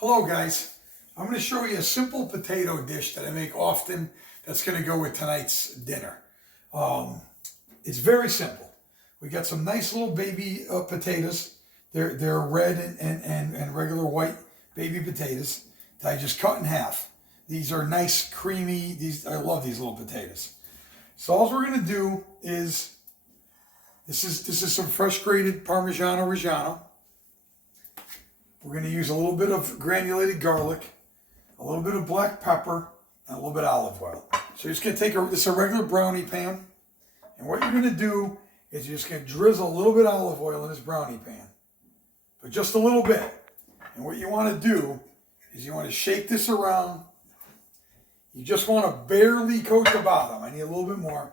Hello guys, I'm going to show you a simple potato dish that I make often that's going to go with tonight's dinner. It's very simple. We got some nice little baby potatoes. They're red and regular white baby potatoes that I just cut in half. These are nice, creamy, I love these little potatoes. So all we're going to do is, this is some fresh grated Parmigiano Reggiano. We're going to use a little bit of granulated garlic, a little bit of black pepper, and a little bit of olive oil. So you're just going to take this is a regular brownie pan, and what you're going to do is you're just going to drizzle a little bit of olive oil in this brownie pan, but just a little bit. And what you want to do is you want to shake this around. You just want to barely coat the bottom. I need a little bit more.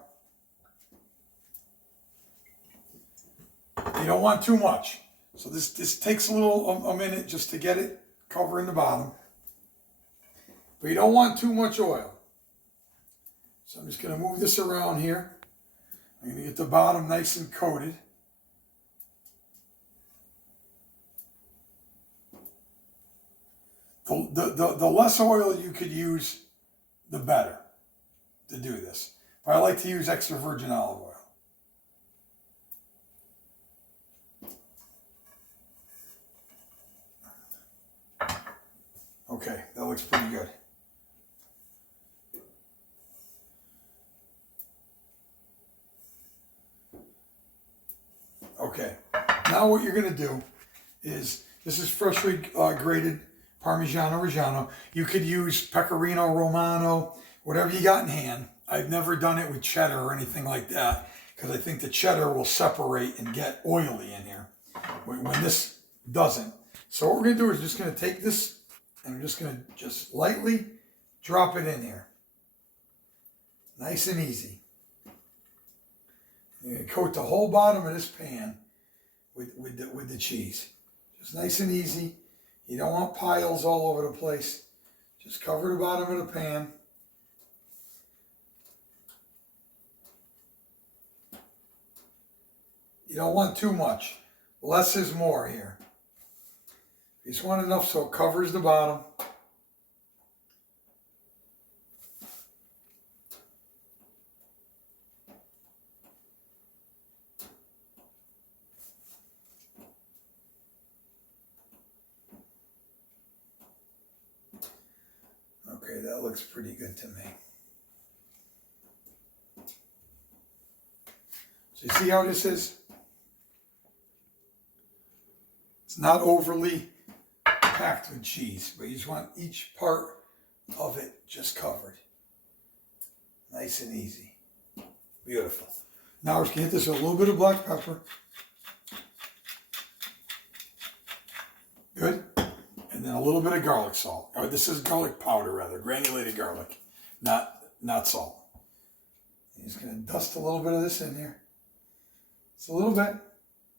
You don't want too much. So this takes a minute just to get it covering the bottom. But you don't want too much oil. So I'm just going to move this around here. I'm going to get the bottom nice and coated. The less oil you could use, the better to do this. But I like to use extra virgin olive oil. Okay, that looks pretty good. Okay, now what you're going to do is, this is freshly grated Parmigiano Reggiano. You could use Pecorino Romano, whatever you got in hand. I've never done it with cheddar or anything like that, because I think the cheddar will separate and get oily in here when this doesn't. So what we're going to do is just going to take this, and I'm just going to just lightly drop it in here. Nice and easy. You're going to coat the whole bottom of this pan with the cheese. Just nice and easy. You don't want piles all over the place. Just cover the bottom of the pan. You don't want too much. Less is more here. You just want enough so it covers the bottom. Okay, that looks pretty good to me. So you see how this is? It's not overly packed with cheese, but you just want each part of it just covered. Nice and easy. Beautiful. Now we're just going to hit this with a little bit of black pepper. Good. And then a little bit of garlic salt. Or this is garlic powder, rather. Granulated garlic. Not salt. You're just going to dust a little bit of this in here. Just a little bit.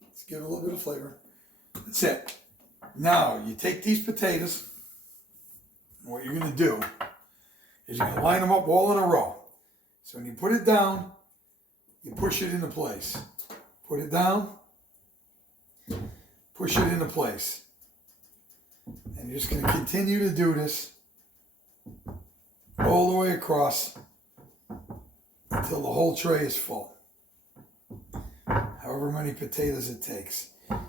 Let's give it a little bit of flavor. That's it. Now, you take these potatoes, and what you're going to do is you're going to line them up all in a row. So when you put it down, you push it into place. Put it down, push it into place. And you're just going to continue to do this all the way across until the whole tray is full. However many potatoes it takes.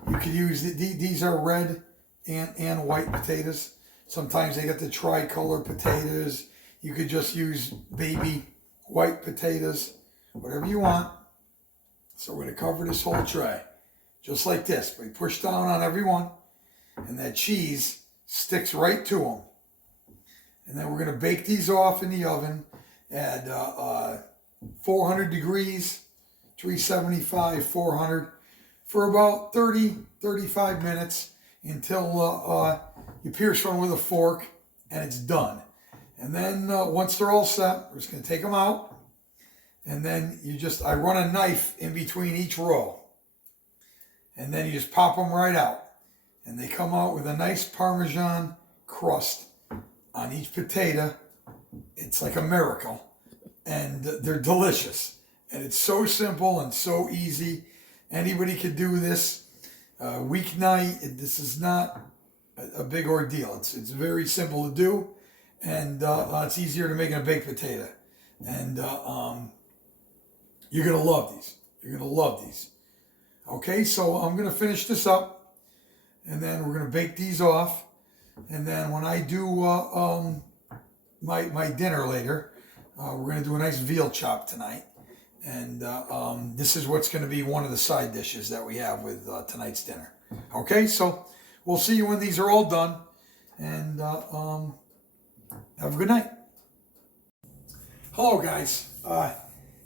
You could use, these are red and white potatoes. Sometimes they get the tricolor potatoes. You could just use baby white potatoes, whatever you want. So we're going to cover this whole tray, just like this. We push down on every one, and that cheese sticks right to them. And then we're going to bake these off in the oven at 400 degrees, 375, 400, for about 30-35 minutes until you pierce one with a fork and it's done. And then once they're all set, we're just going to take them out. And then I run a knife in between each row. And then you just pop them right out. And they come out with a nice Parmesan crust on each potato. It's like a miracle. And they're delicious. And it's so simple and so easy. Anybody could do this. Weeknight, this is not a big ordeal. It's very simple to do, and it's easier to make than a baked potato. And you're gonna love these. You're gonna love these. Okay, so I'm gonna finish this up, and then we're gonna bake these off, and then when I do my dinner later, we're gonna do a nice veal chop tonight, and this is what's gonna be one of the side dishes that we have with tonight's dinner. Okay, so we'll see you when these are all done, and have a good night. Hello, guys.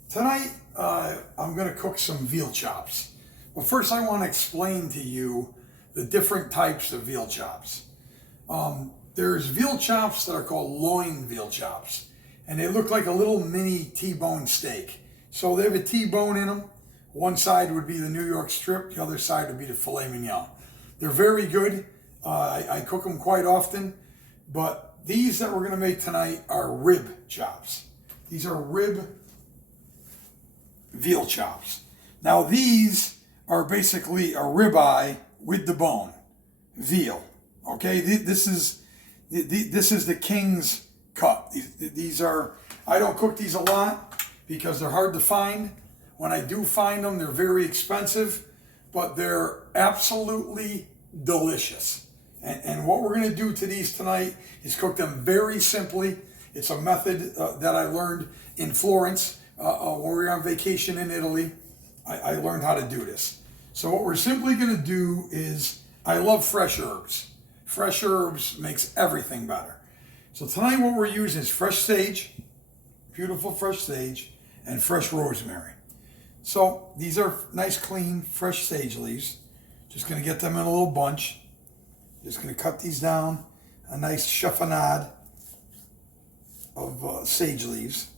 Tonight I'm going to cook some veal chops. Well, first I want to explain to you the different types of veal chops. There's veal chops that are called loin veal chops, and they look like a little mini T-bone steak. So they have a T-bone in them. One side would be the New York strip, the other side would be the filet mignon. They're very good. I cook them quite often, but these that we're going to make tonight are rib chops. These are rib veal chops. Now these are basically a ribeye with the bone, veal. Okay, this is the king's cut. These are, I don't cook these a lot because they're hard to find. When I do find them, they're very expensive, but they're absolutely delicious. And what we're going to do to these tonight is cook them very simply. It's a method that I learned in Florence when we were on vacation in Italy. I learned how to do this. So what we're simply going to do is, I love fresh herbs. Fresh herbs makes everything better. So tonight what we're using is fresh sage, beautiful fresh sage, and fresh rosemary. So these are nice, clean, fresh sage leaves. Just going to get them in a little bunch. Just going to cut these down, a nice chiffonade of sage leaves.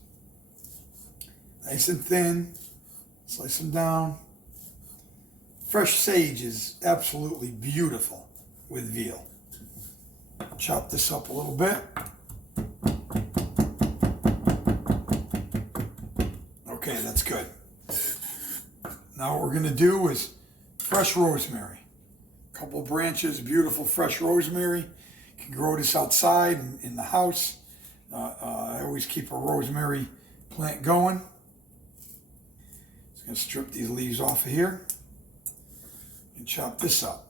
Nice and thin. Slice them down. Fresh sage is absolutely beautiful with veal. Chop this up a little bit. Okay, that's good. Now what we're going to do is fresh rosemary. A couple of branches, beautiful fresh rosemary. You can grow this outside in the house. I always keep a rosemary plant going. Just going to strip these leaves off of here and chop this up.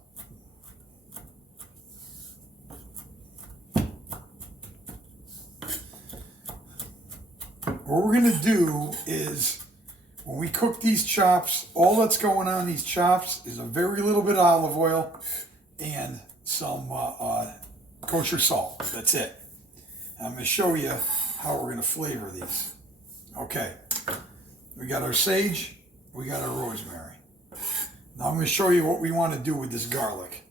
What we're going to do is, when we cook these chops, all that's going on in these chops is a very little bit of olive oil and some kosher salt. That's it. I'm going to show you how we're going to flavor these. Okay, we got our sage, we got our rosemary. Now I'm going to show you what we want to do with this garlic.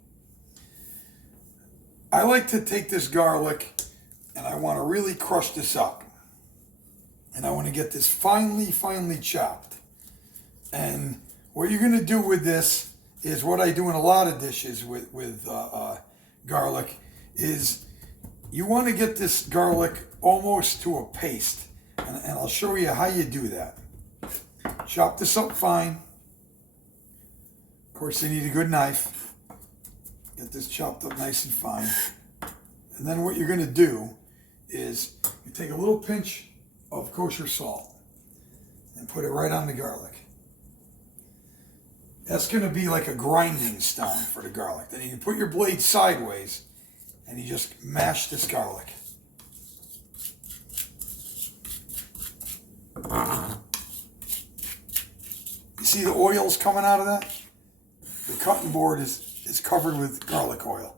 I like to take this garlic and I want to really crush this up. And I want to get this finely, finely chopped. And what you're going to do with this is what I do in a lot of dishes with garlic, is you want to get this garlic almost to a paste. And I'll show you how you do that. Chop this up fine. Of course, you need a good knife. Get this chopped up nice and fine. And then what you're going to do is you take a little pinch of kosher salt and put it right on the garlic. That's going to be like a grinding stone for the garlic. Then you can put your blade sideways and you just mash this garlic. You see the oils coming out of that? The cutting board is covered with garlic oil.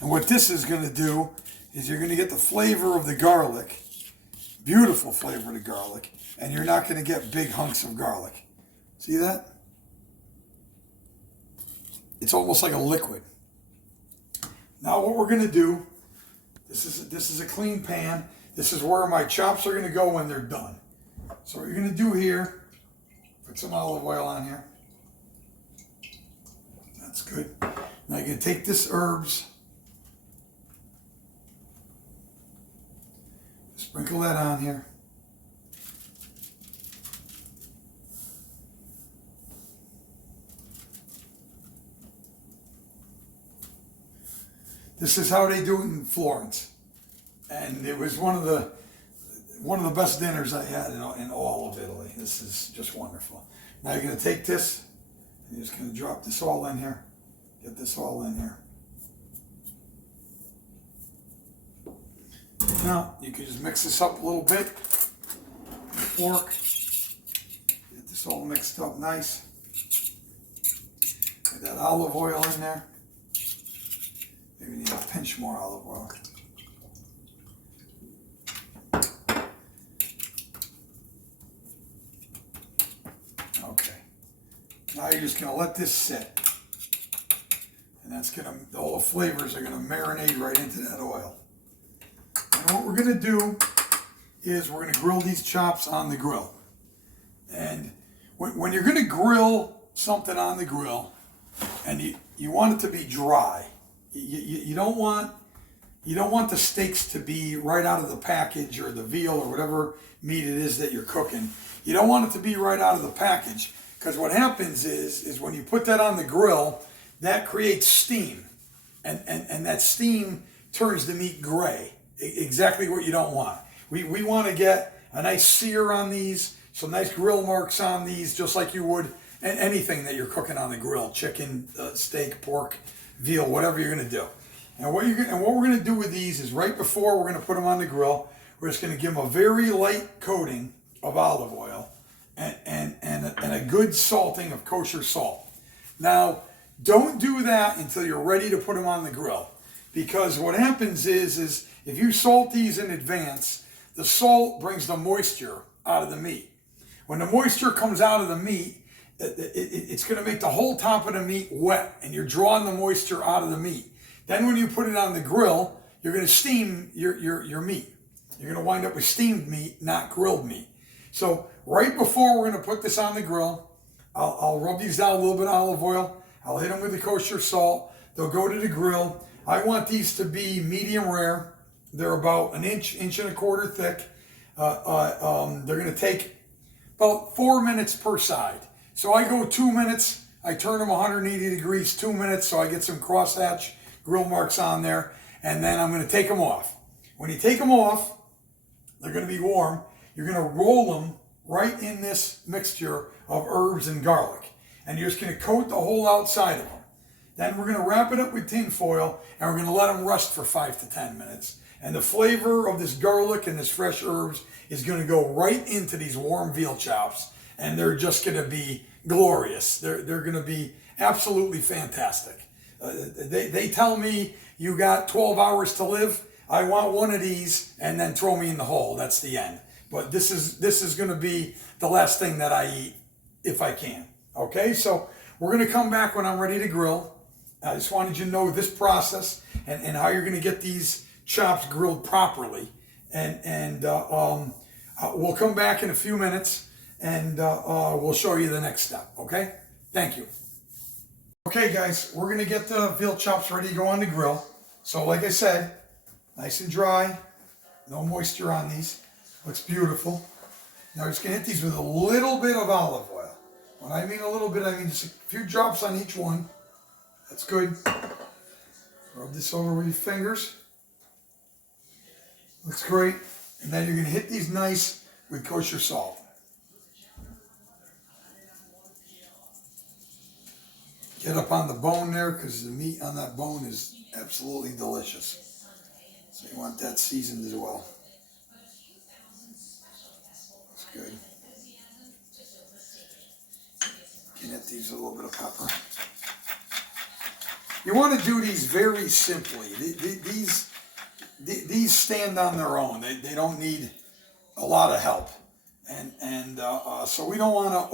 And what this is going to do is you're going to get the flavor of the garlic, beautiful flavor of the garlic, and you're not going to get big hunks of garlic. See that? It's almost like a liquid. Now what we're going to do, this is a clean pan. This is where my chops are going to go when they're done. So what you're going to do here, put some olive oil on here. That's good. Now you're going to take this herbs, sprinkle that on here. This is how they do it in Florence, and it was one of the best dinners I had in all of Italy. This is just wonderful. Now you're going to take this, and you're just going to drop this all in here. Get this all in here. Now you can just mix this up a little bit with a fork. Get this all mixed up nice. Get that olive oil in there. Maybe need a pinch more olive oil. Okay. Now you're just going to let this sit. And that's going to, all the flavors are going to marinate right into that oil. And what we're going to do is we're going to grill these chops on the grill. And when you're going to grill something on the grill, and you want it to be dry, you don't want the steaks to be right out of the package, or the veal or whatever meat it is that you're cooking. You don't want it to be right out of the package, because what happens is when you put that on the grill, that creates steam, and that steam turns the meat gray. Exactly what you don't want. We want to get a nice sear on these, some nice grill marks on these, just like you would anything that you're cooking on the grill: chicken, steak, pork, veal, whatever you're going to do. And what we're going to do with these is, right before we're going to put them on the grill, we're just going to give them a very light coating of olive oil and a good salting of kosher salt. Now, don't do that until you're ready to put them on the grill, because what happens is if you salt these in advance, the salt brings the moisture out of the meat. When the moisture comes out of the meat, it's going to make the whole top of the meat wet, and you're drawing the moisture out of the meat. Then when you put it on the grill, you're going to steam your meat. You're going to wind up with steamed meat, not grilled meat. So right before we're going to put this on the grill, I'll rub these down a little bit of olive oil. I'll hit them with the kosher salt. They'll go to the grill. I want these to be medium rare. They're about an inch and a quarter thick. They're going to take about 4 minutes per side. So I go 2 minutes. I turn them 180 degrees, 2 minutes, so I get some crosshatch grill marks on there. And then I'm going to take them off. When you take them off, they're going to be warm. You're going to roll them right in this mixture of herbs and garlic. And you're just going to coat the whole outside of them. Then we're going to wrap it up with tin foil, and we're going to let them rest for 5 to 10 minutes. And the flavor of this garlic and this fresh herbs is going to go right into these warm veal chops, and they're just going to be glorious. They're going to be absolutely fantastic. They tell me you got 12 hours to live. I want one of these, and then throw me in the hole. That's the end. But this is going to be the last thing that I eat if I can. Okay, so we're going to come back when I'm ready to grill. I just wanted you to know this process and how you're going to get these chops grilled properly. And we'll come back in a few minutes, and we'll show you the next step. Okay, thank you. Okay, guys, we're going to get the veal chops ready to go on the grill. So like I said, nice and dry, no moisture on these. Looks beautiful. Now we're just going to hit these with a little bit of olive oil. When I mean a little bit, I mean just a few drops on each one. That's good. Rub this over with your fingers. Looks great. And then you're going to hit these nice with kosher salt. Get up on the bone there, because the meat on that bone is absolutely delicious. So you want that seasoned as well. That's good. You can hit these with a little bit of pepper. You want to do these very simply. These stand on their own. They don't need a lot of help, and so we don't want to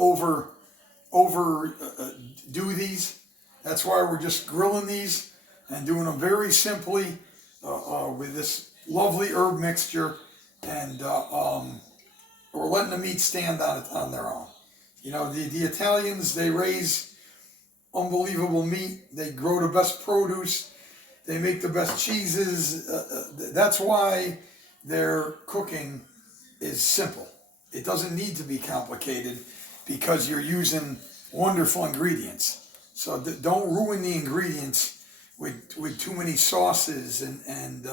overdo these. That's why we're just grilling these and doing them very simply with this lovely herb mixture, and we're letting the meat stand on their own. You know, the Italians, they raise unbelievable meat. They grow the best produce. They make the best cheeses. That's why their cooking is simple. It doesn't need to be complicated, because you're using wonderful ingredients. So don't ruin the ingredients with too many sauces and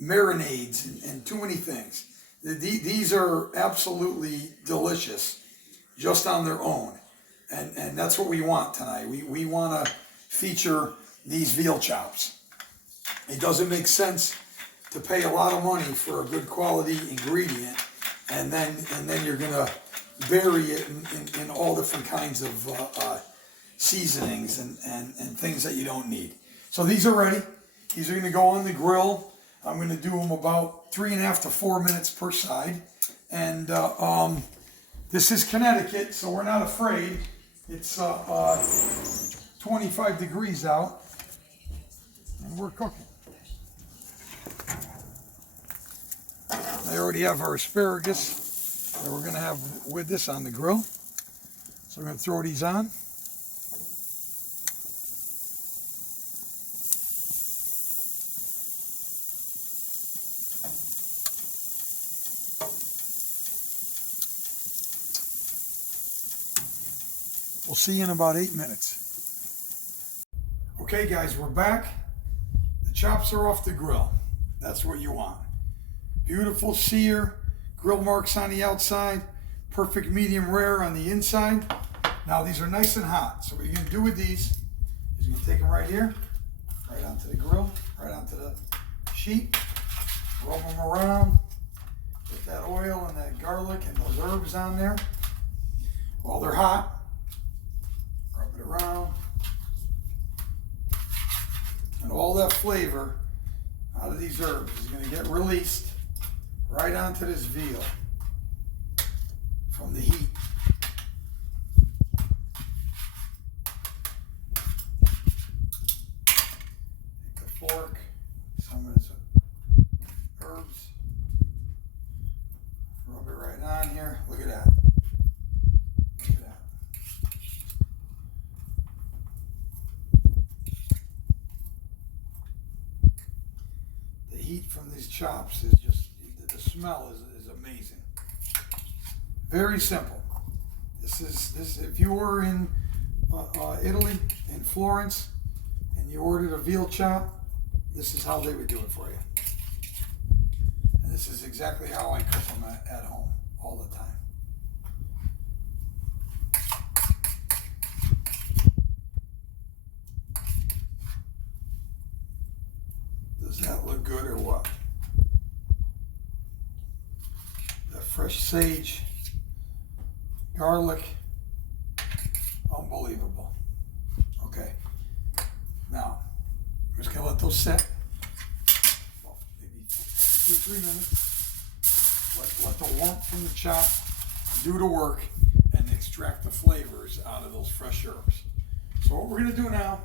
marinades and too many things. These are absolutely delicious just on their own. And that's what we want tonight. We want to feature these veal chops. It doesn't make sense to pay a lot of money for a good quality ingredient and then you're going to bury it in all different kinds of seasonings and things that you don't need. So these are ready. These are going to go on the grill. I'm going to do them about 3.5 to 4 minutes per side. And this is Connecticut, so we're not afraid. It's 25 degrees out, and we're cooking. I already have our asparagus that we're going to have with this on the grill. So we're going to throw these on. We'll see you in about 8 minutes. Okay guys, we're back. The chops are off the grill. That's what you want. Beautiful sear, grill marks on the outside, perfect medium rare on the inside. Now these are nice and hot. So what you're gonna do with these is you're gonna take them right here, right onto the grill, right onto the sheet, rub them around, get that oil and that garlic and those herbs on there. While they're hot, rub it around. And all that flavor out of these herbs is gonna get released right onto this veal from the heat. Take a fork, some of this herbs, rub it right on here. Look at that. Look at that. The heat from these chops is just, the smell is amazing. Very simple. This if you were in Italy, in Florence, and you ordered a veal chop, this is how they would do it for you. And this is exactly how I cook them at home all the time. Does that look good or what? Fresh sage, garlic, unbelievable. Okay, now I'm just gonna let those set, well, maybe 2-3 minutes. Let the warmth from the chop do the work and extract the flavors out of those fresh herbs. So what we're gonna do now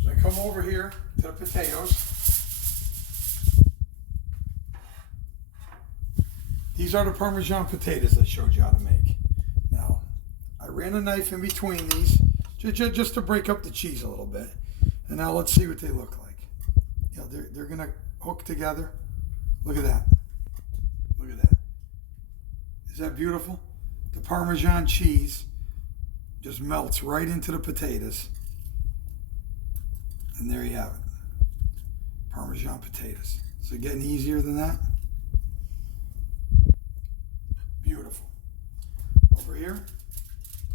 is I come over here to the potatoes. These are the Parmesan potatoes I showed you how to make. Now, I ran a knife in between these just to break up the cheese a little bit. And now let's see what they look like. You know, they're gonna hook together. Look at that. Look at that. Is that beautiful? The Parmesan cheese just melts right into the potatoes. And there you have it. Parmesan potatoes. Is it getting easier than that? Beautiful. Over here,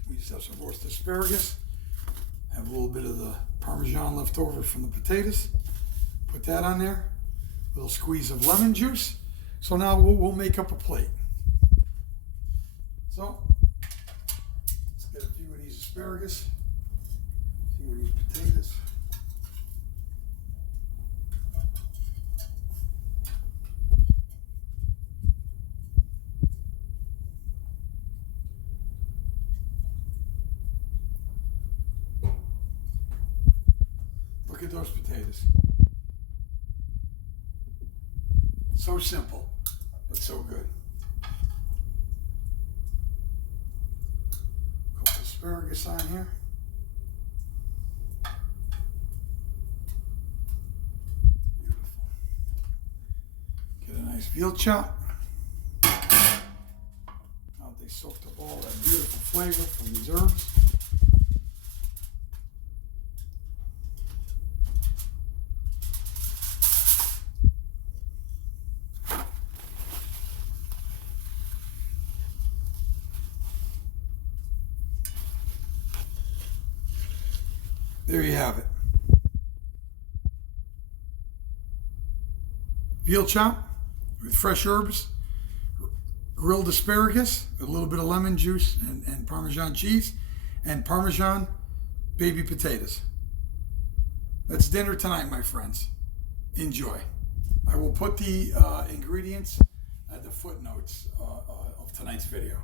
we just have some roast asparagus. Have a little bit of the Parmesan left over from the potatoes. Put that on there. A little squeeze of lemon juice. So now we'll make up a plate. So, let's get a few of these asparagus. A few of these potatoes. Look at those potatoes. So simple, but so good. Cooked asparagus on here. Beautiful. Get a nice veal chop. Now they soaked up all that beautiful flavor from these herbs. there you have it. Veal chop with fresh herbs, grilled asparagus, a little bit of lemon juice and Parmesan cheese, and Parmesan baby potatoes. That's dinner tonight, my friends. Enjoy. I will put the ingredients at the footnotes of tonight's video.